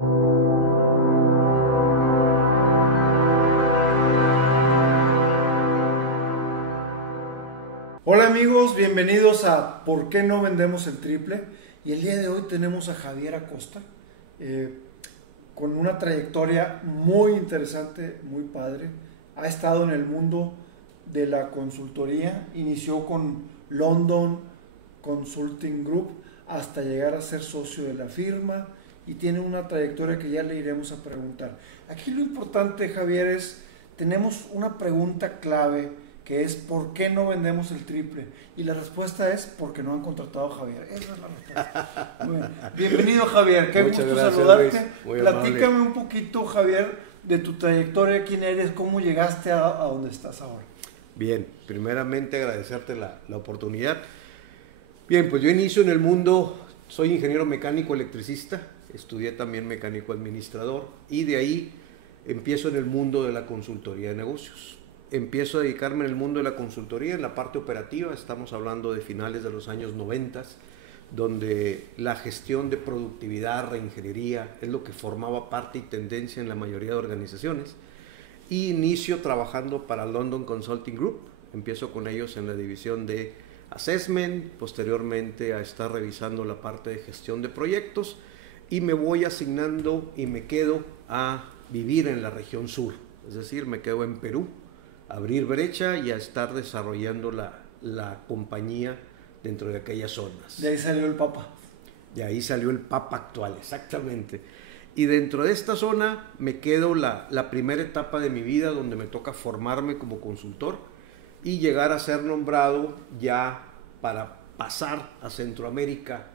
Hola amigos, bienvenidos a ¿Por qué no vendemos el triple? Y el día de hoy tenemos a Javier Acosta, con una trayectoria muy interesante, muy padre. Ha estado en el mundo de la consultoría, inició con London Consulting Group hasta llegar a ser socio de la firma y tiene una trayectoria que ya le iremos a preguntar. Aquí lo importante, Javier, es, tenemos una pregunta clave que es ¿por qué no vendemos el triple? Y la respuesta es porque no han contratado a Javier. Esa es la respuesta. Muy bien. Bienvenido, Javier, qué Muchas gusto gracias, saludarte. Luis. Platícame un poquito, Javier, de tu trayectoria, quién eres, cómo llegaste a donde estás ahora. Bien, primeramente agradecerte la oportunidad. Bien, pues yo inicio en el mundo, soy ingeniero mecánico electricista, estudié también mecánico administrador y de ahí empiezo en el mundo de la consultoría de negocios. Empiezo a dedicarme en el mundo de la consultoría, en la parte operativa, estamos hablando de finales de los años 90, donde la gestión de productividad, reingeniería, es lo que formaba parte y tendencia en la mayoría de organizaciones. Y inicio trabajando para London Consulting Group, empiezo con ellos en la división de Assessment, posteriormente a estar revisando la parte de gestión de proyectos y me voy asignando y me quedo a vivir en la región sur, es decir, me quedo en Perú, abrir brecha y a estar desarrollando la compañía dentro de aquellas zonas. De ahí salió el Papa. De ahí salió el Papa actual, exactamente. Y dentro de esta zona me quedo la primera etapa de mi vida donde me toca formarme como consultor y llegar a ser nombrado ya para pasar a Centroamérica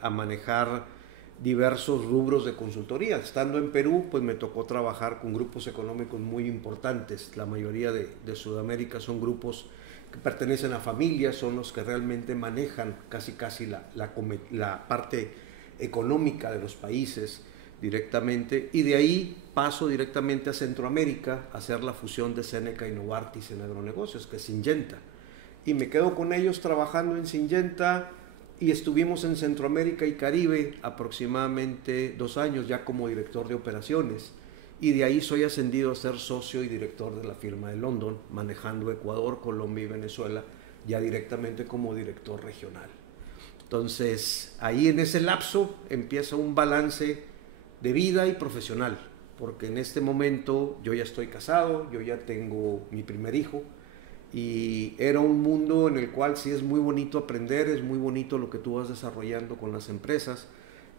a manejar diversos rubros de consultoría. Estando en Perú, pues me tocó trabajar con grupos económicos muy importantes. La mayoría de Sudamérica son grupos que pertenecen a familias, son los que realmente manejan casi la parte económica de los países directamente. Y de ahí paso directamente a Centroamérica a hacer la fusión de Seneca y Novartis en agronegocios, que es Syngenta. Y me quedo con ellos trabajando en Syngenta. Y estuvimos en Centroamérica y Caribe aproximadamente 2 años ya como director de operaciones y de ahí soy ascendido a ser socio y director de la firma de London, manejando Ecuador, Colombia y Venezuela ya directamente como director regional. Entonces ahí en ese lapso empieza un balance de vida y profesional, porque en este momento yo ya estoy casado, yo ya tengo mi primer hijo, y era un mundo en el cual sí es muy bonito aprender, es muy bonito lo que tú vas desarrollando con las empresas,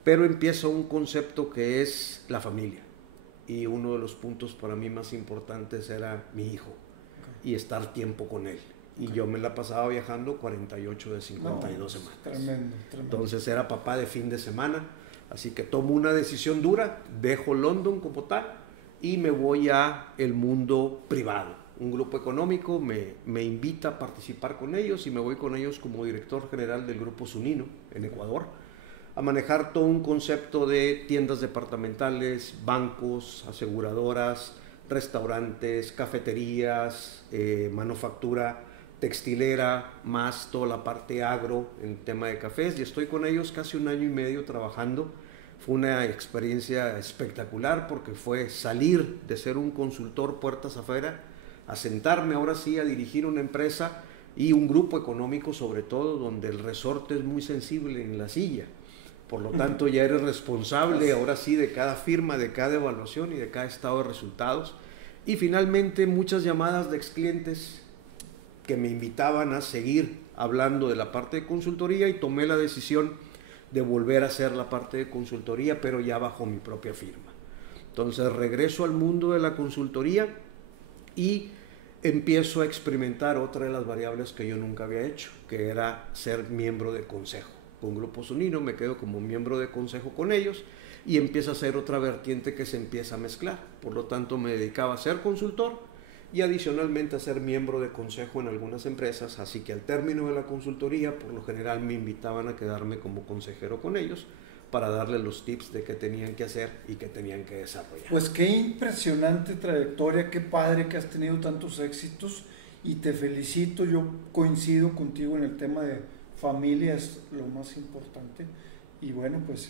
pero empieza un concepto que es la familia. Y uno de los puntos para mí más importantes era mi hijo y estar tiempo con él. Y yo me la pasaba viajando 48 de 52 semanas. Tremendo. Entonces era papá de fin de semana, así que tomo una decisión dura, dejo London como tal y me voy a el mundo privado. Un grupo económico me invita a participar con ellos y me voy con ellos como director general del Grupo Sunino en Ecuador a manejar todo un concepto de tiendas departamentales, bancos, aseguradoras, restaurantes, cafeterías, manufactura textilera, más toda la parte agro en tema de cafés, y estoy con ellos casi 1 año y medio trabajando. Fue una experiencia espectacular porque fue salir de ser un consultor puertas afuera a sentarme ahora sí a dirigir una empresa y un grupo económico sobre todo donde el resorte es muy sensible en la silla. Por lo tanto ya eres responsable ahora sí de cada firma, de cada evaluación y de cada estado de resultados. Y finalmente muchas llamadas de ex clientes que me invitaban a seguir hablando de la parte de consultoría y tomé la decisión de volver a hacer la parte de consultoría pero ya bajo mi propia firma. Entonces regreso al mundo de la consultoría y empiezo a experimentar otra de las variables que yo nunca había hecho, que era ser miembro de consejo. Con Grupo Sunino me quedo como miembro de consejo con ellos y empieza a ser otra vertiente que se empieza a mezclar. Por lo tanto me dedicaba a ser consultor y adicionalmente a ser miembro de consejo en algunas empresas, así que al término de la consultoría por lo general me invitaban a quedarme como consejero con ellos para darles los tips de qué tenían que hacer y qué tenían que desarrollar. Pues qué impresionante trayectoria, qué padre que has tenido tantos éxitos y te felicito. Yo coincido contigo en el tema de familia, es lo más importante. Y bueno, pues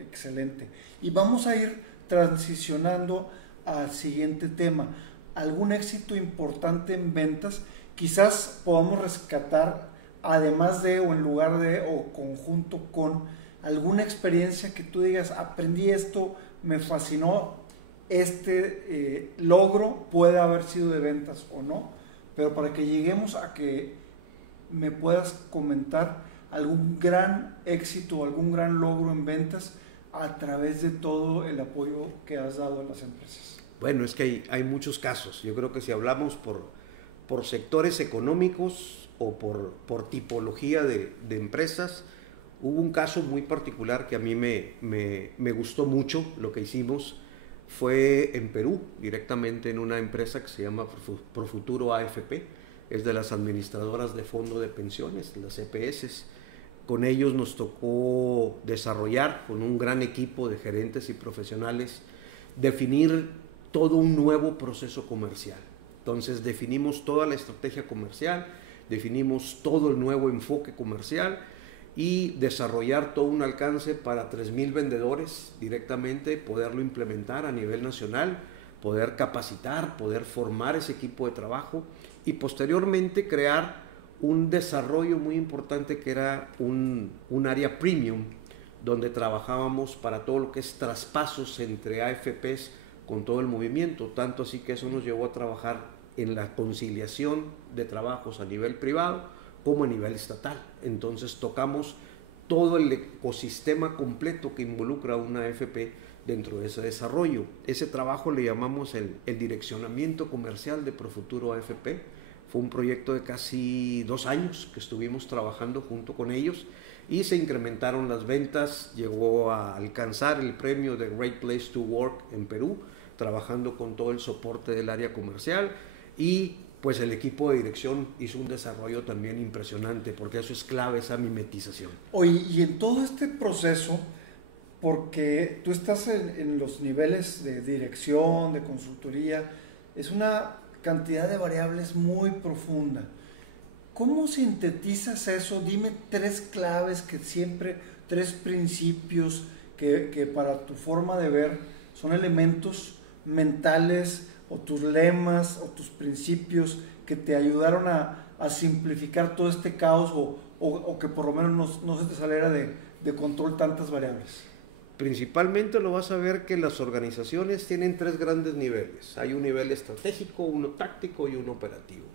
excelente. Y vamos a ir transicionando al siguiente tema. ¿Algún éxito importante en ventas? Quizás podamos rescatar, además de o en lugar de o conjunto con alguna experiencia que tú digas, aprendí esto, me fascinó, logro puede haber sido de ventas o no, pero para que lleguemos a que me puedas comentar algún gran éxito, algún gran logro en ventas a través de todo el apoyo que has dado a las empresas. Bueno, es que hay muchos casos. Yo creo que si hablamos por sectores económicos o por tipología de empresas, hubo un caso muy particular que a mí me gustó mucho. Lo que hicimos fue en Perú, directamente en una empresa que se llama Profuturo AFP, es de las administradoras de fondo de pensiones, las EPS. Con ellos nos tocó desarrollar, con un gran equipo de gerentes y profesionales, definir todo un nuevo proceso comercial. Entonces definimos toda la estrategia comercial, definimos todo el nuevo enfoque comercial y desarrollar todo un alcance para 3,000 vendedores directamente, poderlo implementar a nivel nacional, poder capacitar, poder formar ese equipo de trabajo y posteriormente crear un desarrollo muy importante que era un área premium donde trabajábamos para todo lo que es traspasos entre AFPs con todo el movimiento, tanto así que eso nos llevó a trabajar en la conciliación de trabajos a nivel privado como a nivel estatal. Entonces tocamos todo el ecosistema completo que involucra una AFP dentro de ese desarrollo. Ese trabajo le llamamos el direccionamiento comercial de Profuturo AFP. Fue un proyecto de casi 2 años que estuvimos trabajando junto con ellos y se incrementaron las ventas, llegó a alcanzar el premio de Great Place to Work en Perú, trabajando con todo el soporte del área comercial y pues el equipo de dirección hizo un desarrollo también impresionante porque eso es clave, esa mimetización. Oye, y en todo este proceso, porque tú estás en los niveles de dirección, de consultoría, es una cantidad de variables muy profunda. ¿Cómo sintetizas eso? Dime 3 claves que siempre, 3 principios que para tu forma de ver son elementos mentales o tus lemas o tus principios que te ayudaron a simplificar todo este caos o que por lo menos no se te saliera de control tantas variables. Principalmente lo vas a ver que las organizaciones tienen 3 grandes niveles. Hay un nivel estratégico, uno táctico y uno operativo.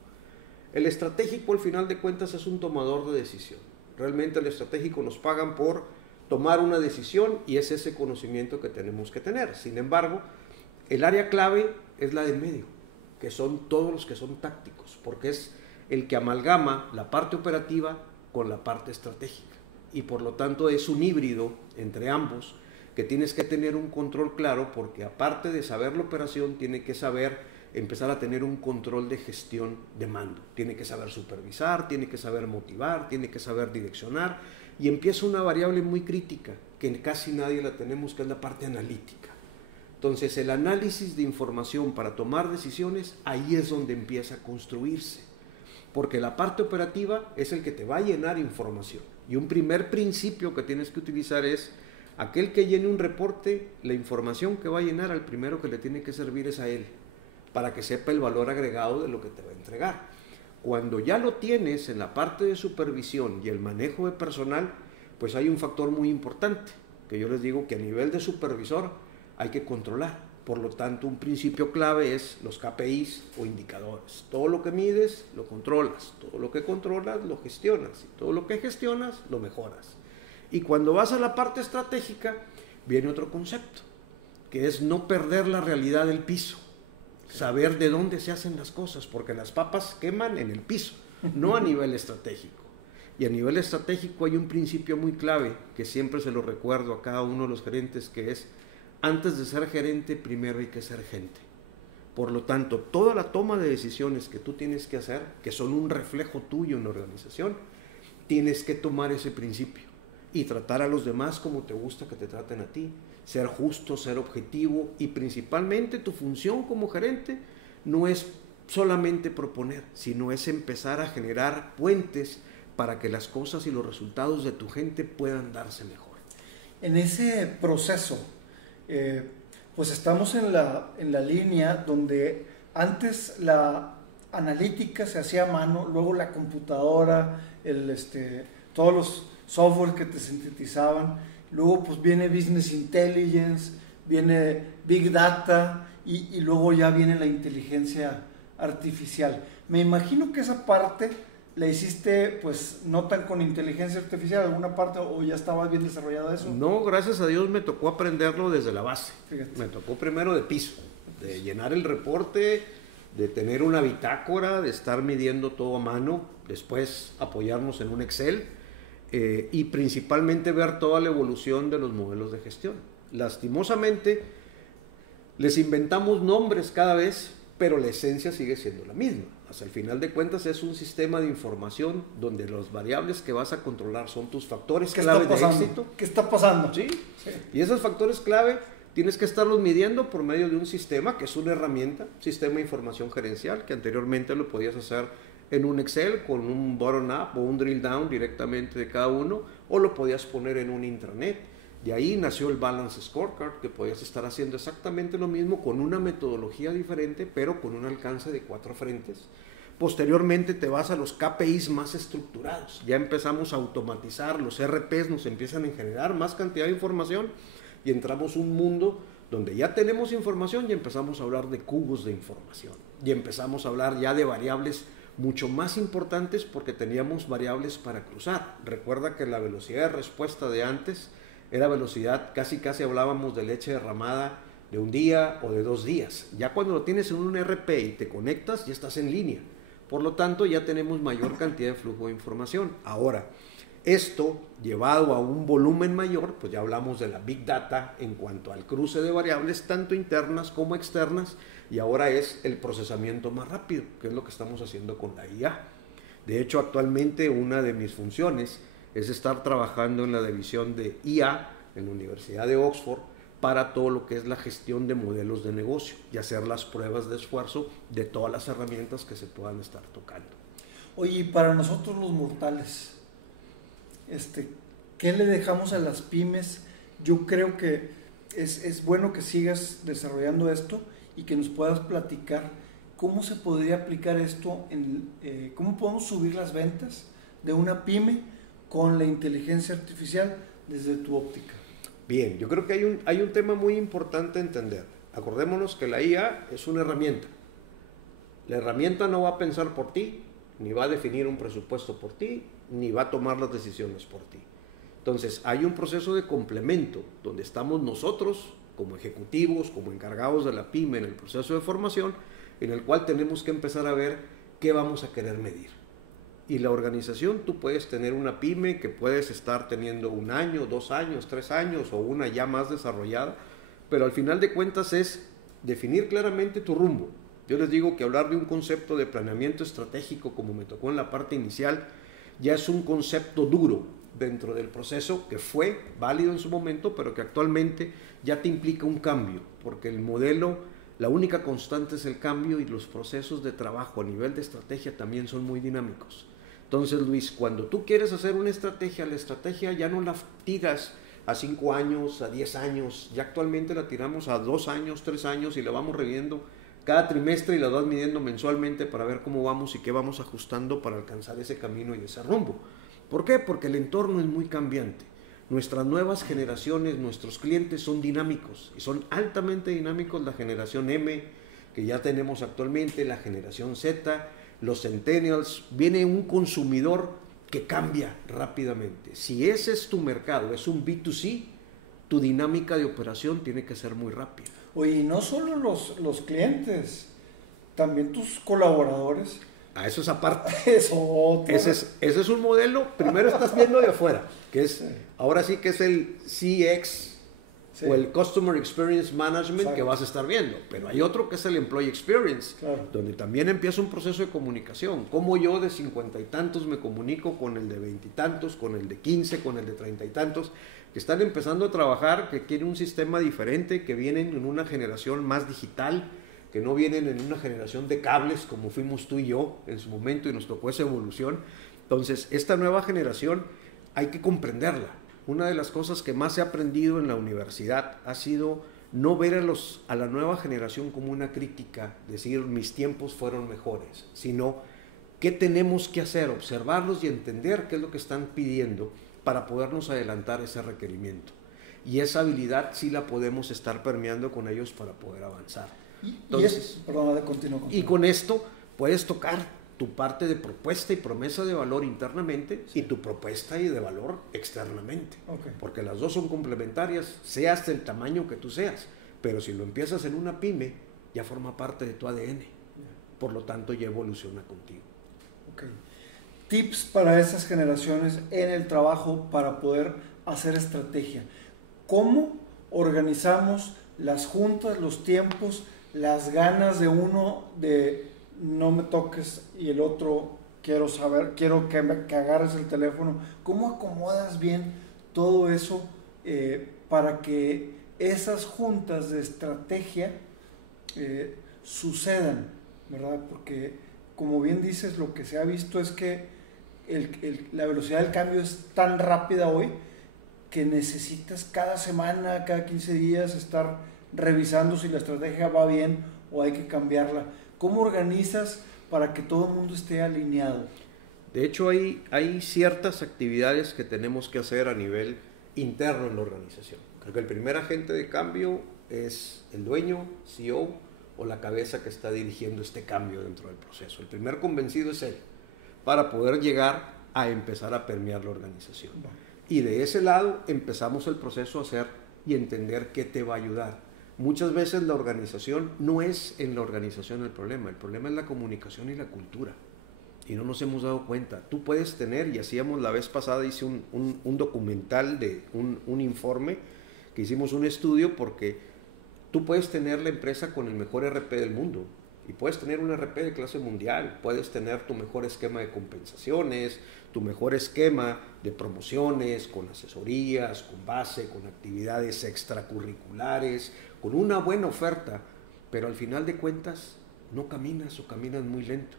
El estratégico, al final de cuentas, es un tomador de decisión. Realmente el estratégico nos pagan por tomar una decisión y es ese conocimiento que tenemos que tener. Sin embargo, el área clave es la del medio, que son todos los que son tácticos, porque es el que amalgama la parte operativa con la parte estratégica. Y por lo tanto es un híbrido entre ambos, que tienes que tener un control claro, porque aparte de saber la operación, tiene que saber empezar a tener un control de gestión de mando. Tiene que saber supervisar, tiene que saber motivar, tiene que saber direccionar, y empieza una variable muy crítica, que casi nadie la tenemos, que es la parte analítica. Entonces el análisis de información para tomar decisiones, ahí es donde empieza a construirse, porque la parte operativa es el que te va a llenar información. Y un primer principio que tienes que utilizar es aquel que llene un reporte, la información que va a llenar, al primero que le tiene que servir es a él, para que sepa el valor agregado de lo que te va a entregar. Cuando ya lo tienes en la parte de supervisión y el manejo de personal, pues hay un factor muy importante, que yo les digo que a nivel de supervisor hay que controlar. Por lo tanto, un principio clave es los KPIs o indicadores. Todo lo que mides, lo controlas. Todo lo que controlas, lo gestionas. Y todo lo que gestionas, lo mejoras. Y cuando vas a la parte estratégica, viene otro concepto, que es no perder la realidad del piso. Saber de dónde se hacen las cosas, porque las papas queman en el piso, no a nivel estratégico. Y a nivel estratégico hay un principio muy clave, que siempre se lo recuerdo a cada uno de los gerentes, que es: antes de ser gerente, primero hay que ser gente. Por lo tanto, toda la toma de decisiones que tú tienes que hacer, que son un reflejo tuyo en la organización, tienes que tomar ese principio y tratar a los demás como te gusta que te traten a ti. Ser justo, ser objetivo, y principalmente tu función como gerente no es solamente proponer, sino es empezar a generar puentes para que las cosas y los resultados de tu gente puedan darse mejor. En ese proceso, pues estamos en la línea donde antes la analítica se hacía a mano, luego la computadora, todos los software que te sintetizaban, luego pues viene Business Intelligence, viene Big Data y luego ya viene la inteligencia artificial. Me imagino que esa parte la hiciste pues no tan con inteligencia artificial, alguna parte, o ya estaba bien desarrollado eso. No, gracias a Dios me tocó aprenderlo desde la base. Fíjate. Me tocó primero de piso, de llenar el reporte, de tener una bitácora, de estar midiendo todo a mano, después apoyarnos en un Excel y principalmente ver toda la evolución de los modelos de gestión. Lastimosamente, les inventamos nombres cada vez, pero la esencia sigue siendo la misma. Hasta el final de cuentas es un sistema de información donde las variables que vas a controlar son tus factores clave de éxito. ¿Qué está pasando? ¿Sí? Sí. Y esos factores clave tienes que estarlos midiendo por medio de un sistema que es una herramienta, sistema de información gerencial, que anteriormente lo podías hacer en un Excel con un bottom-up o un drill-down directamente de cada uno, o lo podías poner en un intranet. De ahí nació el Balance Scorecard, que podías estar haciendo exactamente lo mismo con una metodología diferente, pero con un alcance de 4 frentes. Posteriormente te vas a los KPIs más estructurados. Ya empezamos a automatizar, los RPs nos empiezan a generar más cantidad de información y entramos a un mundo donde ya tenemos información y empezamos a hablar de cubos de información. Y empezamos a hablar ya de variables mucho más importantes porque teníamos variables para cruzar. Recuerda que la velocidad de respuesta de antes era velocidad, casi hablábamos de leche derramada de un día o de 2 días. Ya cuando lo tienes en un RP y te conectas, ya estás en línea. Por lo tanto, ya tenemos mayor cantidad de flujo de información. Ahora, esto llevado a un volumen mayor, pues ya hablamos de la Big Data en cuanto al cruce de variables, tanto internas como externas, y ahora es el procesamiento más rápido, que es lo que estamos haciendo con la IA. De hecho, actualmente una de mis funciones es estar trabajando en la división de IA en la Universidad de Oxford para todo lo que es la gestión de modelos de negocio y hacer las pruebas de esfuerzo de todas las herramientas que se puedan estar tocando. Oye, y para nosotros los mortales, ¿qué le dejamos a las pymes? Yo creo que es bueno que sigas desarrollando esto y que nos puedas platicar cómo se podría aplicar esto, cómo podemos subir las ventas de una pyme con la inteligencia artificial desde tu óptica. Bien, yo creo que hay un tema muy importante a entender. Acordémonos que la IA es una herramienta. La herramienta no va a pensar por ti, ni va a definir un presupuesto por ti, ni va a tomar las decisiones por ti. Entonces, hay un proceso de complemento donde estamos nosotros como ejecutivos, como encargados de la pyme en el proceso de formación, en el cual tenemos que empezar a ver qué vamos a querer medir. Y la organización, tú puedes tener una pyme que puedes estar teniendo 1 año, 2 años, 3 años o una ya más desarrollada, pero al final de cuentas es definir claramente tu rumbo. Yo les digo que hablar de un concepto de planeamiento estratégico, como me tocó en la parte inicial, ya es un concepto duro dentro del proceso que fue válido en su momento, pero que actualmente ya te implica un cambio, porque el modelo, la única constante es el cambio y los procesos de trabajo a nivel de estrategia también son muy dinámicos. Entonces, Luis, cuando tú quieres hacer una estrategia, la estrategia ya no la tiras a 5 años, a 10 años, ya actualmente la tiramos a 2 años, 3 años y la vamos reviendo cada trimestre y la vas midiendo mensualmente para ver cómo vamos y qué vamos ajustando para alcanzar ese camino y ese rumbo. ¿Por qué? Porque el entorno es muy cambiante. Nuestras nuevas generaciones, nuestros clientes son dinámicos y son altamente dinámicos. La generación M, que ya tenemos actualmente, la generación Z, los centennials, viene un consumidor que cambia rápidamente. Si ese es tu mercado, es un B2C, tu dinámica de operación tiene que ser muy rápida. Oye, y no solo los clientes, también tus colaboradores. A eso es aparte. Eso, ese es un modelo, primero estás viendo de afuera, que es, sí. Ahora sí que es el CX, sí, o el Customer Experience Management, exacto, que vas a estar viendo, pero hay otro que es el Employee Experience, claro, donde también empieza un proceso de comunicación, como yo de 50 y tantos me comunico con el de 20 y tantos, con el de 15, con el de 30 y tantos, que están empezando a trabajar, que quieren un sistema diferente, que vienen en una generación más digital, que no vienen en una generación de cables como fuimos tú y yo en su momento y nos tocó esa evolución. Entonces, esta nueva generación hay que comprenderla. una de las cosas que más he aprendido en la universidad ha sido no ver a la nueva generación como una crítica, decir mis tiempos fueron mejores, sino qué tenemos que hacer, observarlos y entender qué es lo que están pidiendo para podernos adelantar ese requerimiento. Y esa habilidad sí la podemos estar permeando con ellos para poder avanzar. Y con esto puedes tocar tu parte de propuesta y promesa de valor internamente, sí, y tu propuesta y de valor externamente. Okay. Porque las dos son complementarias, seas del tamaño que tú seas. Pero si lo empiezas en una pyme, ya forma parte de tu ADN. Yeah. Por lo tanto, ya evoluciona contigo. Okay. Tips para esas generaciones en el trabajo para poder hacer estrategia. ¿Cómo organizamos las juntas, los tiempos, las ganas de uno de no me toques y el otro quiero que agarres el teléfono? ¿Cómo acomodas bien todo eso para que esas juntas de estrategia sucedan, ¿verdad? Porque como bien dices, lo que se ha visto es que la velocidad del cambio es tan rápida hoy que necesitas cada semana, cada 15 días estar revisando si la estrategia va bien o hay que cambiarla. ¿Cómo organizas para que todo el mundo esté alineado? De hecho, hay ciertas actividades que tenemos que hacer a nivel interno en la organización. Creo que el primer agente de cambio es el dueño, CEO o la cabeza que está dirigiendo este cambio dentro del proceso. El primer convencido es él, para poder llegar a empezar a permear la organización. Y de ese lado empezamos el proceso a hacer y entender qué te va a ayudar. Muchas veces la organización no es en la organización el problema es la comunicación y la cultura. Y no nos hemos dado cuenta. Tú puedes tener, y hacíamos la vez pasada, hice un documental de un informe, que hicimos un estudio, porque tú puedes tener la empresa con el mejor RP del mundo, y puedes tener un RP de clase mundial, puedes tener tu mejor esquema de compensaciones, tu mejor esquema de promociones, con asesorías, con base, con actividades extracurriculares, con una buena oferta, pero al final de cuentas no caminas o caminas muy lento.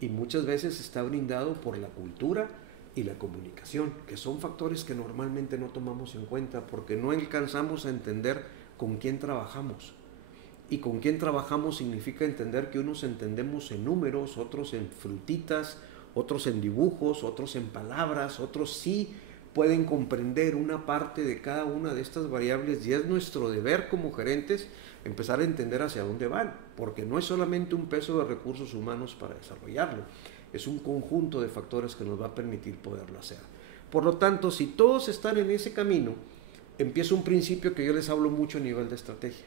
Y muchas veces está brindado por la cultura y la comunicación, que son factores que normalmente no tomamos en cuenta porque no alcanzamos a entender con quién trabajamos. Y con quién trabajamos significa entender que unos entendemos en números, otros en frutitas, otros en dibujos, otros en palabras, otros sí pueden comprender una parte de cada una de estas variables, y es nuestro deber como gerentes empezar a entender hacia dónde van, porque no es solamente un peso de recursos humanos para desarrollarlo, es un conjunto de factores que nos va a permitir poderlo hacer. Por lo tanto, si todos están en ese camino, empieza un principio que yo les hablo mucho a nivel de estrategia.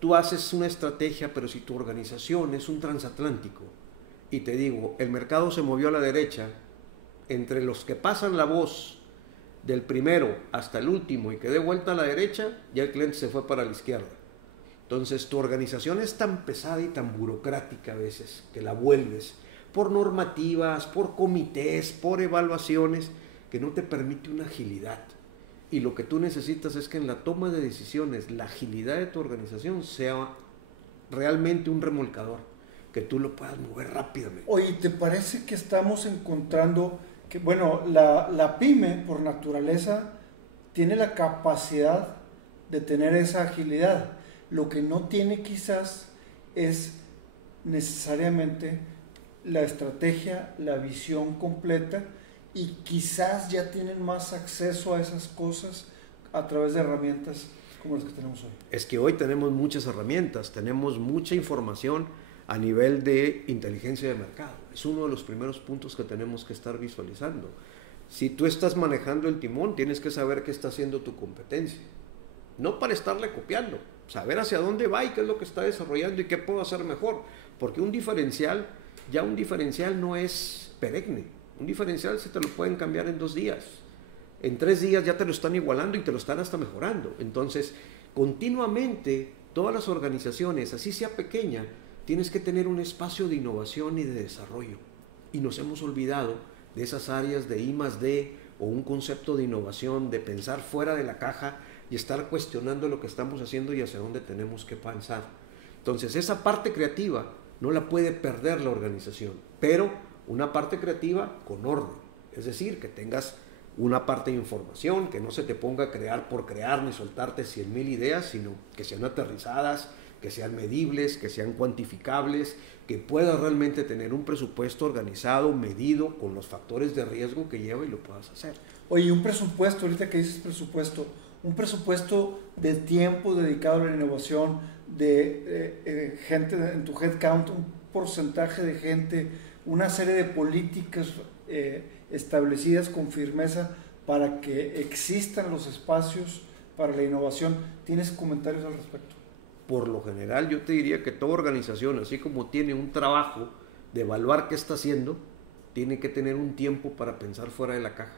Tú haces una estrategia, pero si tu organización es un transatlántico, y te digo, el mercado se movió a la derecha, entre los que pasan la voz del primero hasta el último y que dé vuelta a la derecha, ya el cliente se fue para la izquierda. Entonces tu organización es tan pesada y tan burocrática a veces que la vuelves por normativas, por comités, por evaluaciones, que no te permite una agilidad. Y lo que tú necesitas es que en la toma de decisiones la agilidad de tu organización sea realmente un remolcador, que tú lo puedas mover rápidamente. Oye, ¿te parece que estamos encontrando que, bueno, la pyme por naturaleza tiene la capacidad de tener esa agilidad? Lo que no tiene quizás es necesariamente la estrategia, la visión completa, y quizás ya tienen más acceso a esas cosas a través de herramientas como las que tenemos hoy. Es que hoy tenemos muchas herramientas, tenemos mucha información a nivel de inteligencia de mercado. Es uno de los primeros puntos que tenemos que estar visualizando. Si tú estás manejando el timón, tienes que saber qué está haciendo tu competencia. No para estarle copiando, saber hacia dónde va y qué es lo que está desarrollando y qué puedo hacer mejor. Porque un diferencial no es perenne. Un diferencial se te lo pueden cambiar en 2 días. En 3 días ya te lo están igualando y te lo están hasta mejorando. Entonces, continuamente, todas las organizaciones, así sea pequeña, tienes que tener un espacio de innovación y de desarrollo. Y nos hemos olvidado de esas áreas de I+D o un concepto de innovación, de pensar fuera de la caja y estar cuestionando lo que estamos haciendo y hacia dónde tenemos que avanzar. Entonces, esa parte creativa no la puede perder la organización, pero una parte creativa con orden. Es decir, que tengas una parte de información, que no se te ponga a crear por crear ni soltarte 100,000 ideas, sino que sean aterrizadas, que sean medibles, que sean cuantificables, que puedas realmente tener un presupuesto organizado, medido, con los factores de riesgo que lleva y lo puedas hacer. Oye, un presupuesto, ahorita que dices presupuesto, un presupuesto de tiempo dedicado a la innovación, de gente en tu headcount, un porcentaje de gente, una serie de políticas establecidas con firmeza para que existan los espacios para la innovación. ¿Tienes comentarios al respecto? Por lo general, yo te diría que toda organización, así como tiene un trabajo de evaluar qué está haciendo, tiene que tener un tiempo para pensar fuera de la caja.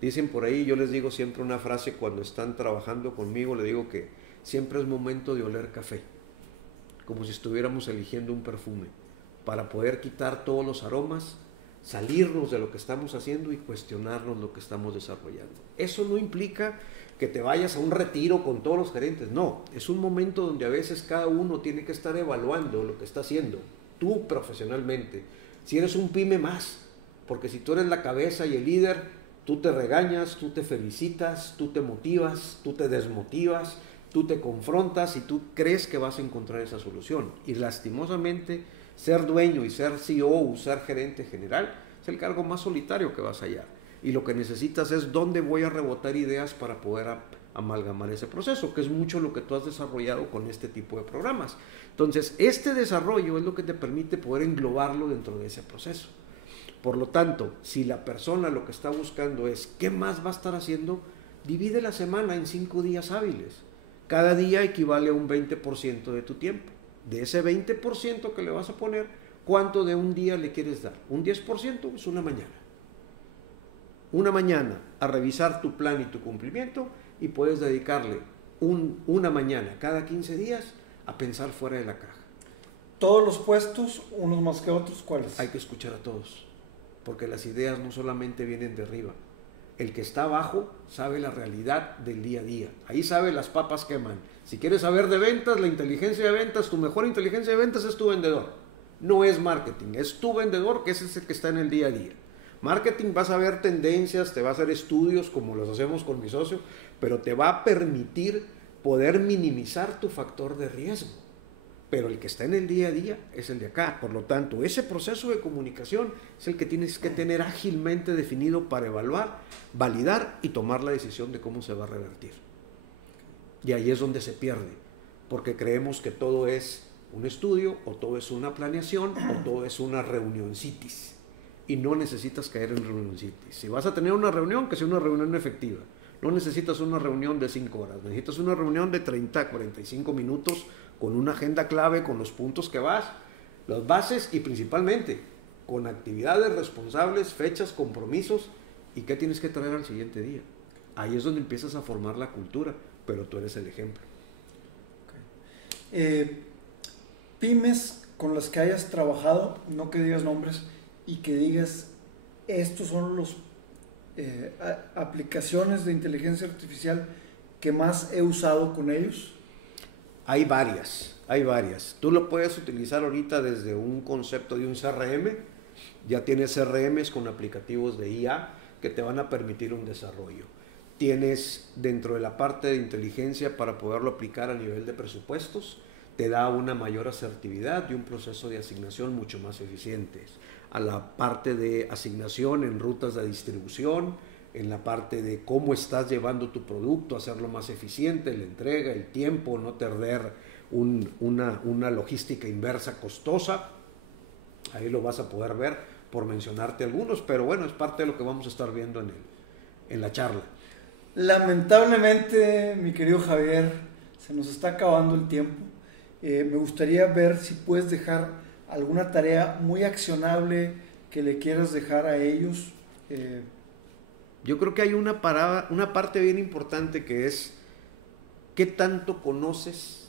Dicen por ahí, yo les digo siempre una frase cuando están trabajando conmigo, le digo que siempre es momento de oler café, como si estuviéramos eligiendo un perfume, para poder quitar todos los aromas, salirnos de lo que estamos haciendo y cuestionarnos lo que estamos desarrollando. Eso no implica que te vayas a un retiro con todos los gerentes, no, es un momento donde a veces cada uno tiene que estar evaluando lo que está haciendo, tú profesionalmente, si eres un pyme más, porque si tú eres la cabeza y el líder, tú te regañas, tú te felicitas, tú te motivas, tú te desmotivas, tú te confrontas y tú crees que vas a encontrar esa solución. Y lastimosamente, ser dueño y ser CEO o ser gerente general es el cargo más solitario que vas a hallar. Y lo que necesitas es dónde voy a rebotar ideas para poder amalgamar ese proceso, que es mucho lo que tú has desarrollado con este tipo de programas. Entonces, este desarrollo es lo que te permite poder englobarlo dentro de ese proceso. Por lo tanto, si la persona lo que está buscando es qué más va a estar haciendo, divide la semana en 5 días hábiles. Cada día equivale a un 20% de tu tiempo. De ese 20% que le vas a poner, ¿cuánto de un día le quieres dar? ¿Un 10%? Es una mañana. Una mañana a revisar tu plan y tu cumplimiento y puedes dedicarle una mañana cada 15 días a pensar fuera de la caja. ¿Todos los puestos, unos más que otros, cuáles? Hay que escuchar a todos, porque las ideas no solamente vienen de arriba. El que está abajo sabe la realidad del día a día. Ahí sabe las papas queman. Si quieres saber de ventas, la inteligencia de ventas, tu mejor inteligencia de ventas es tu vendedor. No es marketing, es tu vendedor, que es el que está en el día a día. Marketing vas a ver tendencias, te va a hacer estudios como los hacemos con mi socio, pero te va a permitir poder minimizar tu factor de riesgo. Pero el que está en el día a día es el de acá. Por lo tanto, ese proceso de comunicación es el que tienes que tener ágilmente definido para evaluar, validar y tomar la decisión de cómo se va a revertir. Y ahí es donde se pierde, porque creemos que todo es un estudio, o todo es una planeación, o todo es una reunioncitis. Y no necesitas caer en reunioncitis. Si vas a tener una reunión, que sea una reunión efectiva. No necesitas una reunión de 5 horas, necesitas una reunión de 30, 45 minutos con una agenda clave, con los puntos que vas, las bases y principalmente con actividades responsables, fechas, compromisos y qué tienes que traer al siguiente día. Ahí es donde empiezas a formar la cultura, pero tú eres el ejemplo. Pymes con las que hayas trabajado, no que digas nombres, y que digas, estos son los aplicaciones de inteligencia artificial que más he usado con ellos. Hay varias. Tú lo puedes utilizar ahorita desde un concepto de un CRM. Ya tienes CRMs con aplicativos de IA que te van a permitir un desarrollo. Tienes dentro de la parte de inteligencia para poderlo aplicar a nivel de presupuestos. Te da una mayor asertividad y un proceso de asignación mucho más eficientes. A la parte de asignación en rutas de distribución, en la parte de cómo estás llevando tu producto, hacerlo más eficiente, la entrega, el tiempo, no perder una logística inversa costosa. Ahí lo vas a poder ver, por mencionarte algunos, pero bueno, es parte de lo que vamos a estar viendo en la charla. Lamentablemente, mi querido Javier, se nos está acabando el tiempo. Me gustaría ver si puedes dejar alguna tarea muy accionable que le quieras dejar a ellos. Yo creo que hay una parte bien importante que es ¿qué tanto conoces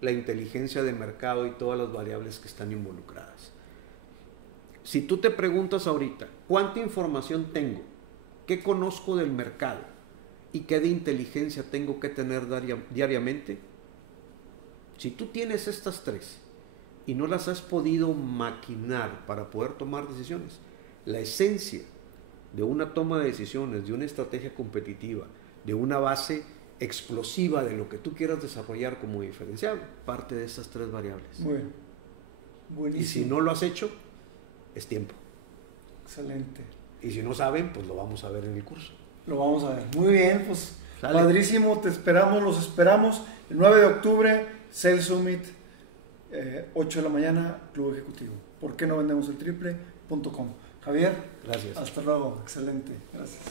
la inteligencia de mercado y todas las variables que están involucradas? Si tú te preguntas ahorita, ¿cuánta información tengo? ¿Qué conozco del mercado? ¿Y qué de inteligencia tengo que tener diariamente? Si tú tienes estas tres y no las has podido maquinar para poder tomar decisiones, la esencia de una toma de decisiones, de una estrategia competitiva, de una base explosiva de lo que tú quieras desarrollar como diferencial, parte de esas 3 variables. Muy bien. Buenísimo. Y si no lo has hecho, es tiempo. Excelente. Y si no saben, pues lo vamos a ver en el curso. Lo vamos a ver. Muy bien, pues Sale. Padrísimo, te esperamos, los esperamos. El 9 de octubre, Sales Summit, 8 de la mañana, Club Ejecutivo. ¿Por qué no vendemos el triple.com? Javier, Gracias. hasta luego. Excelente. Gracias.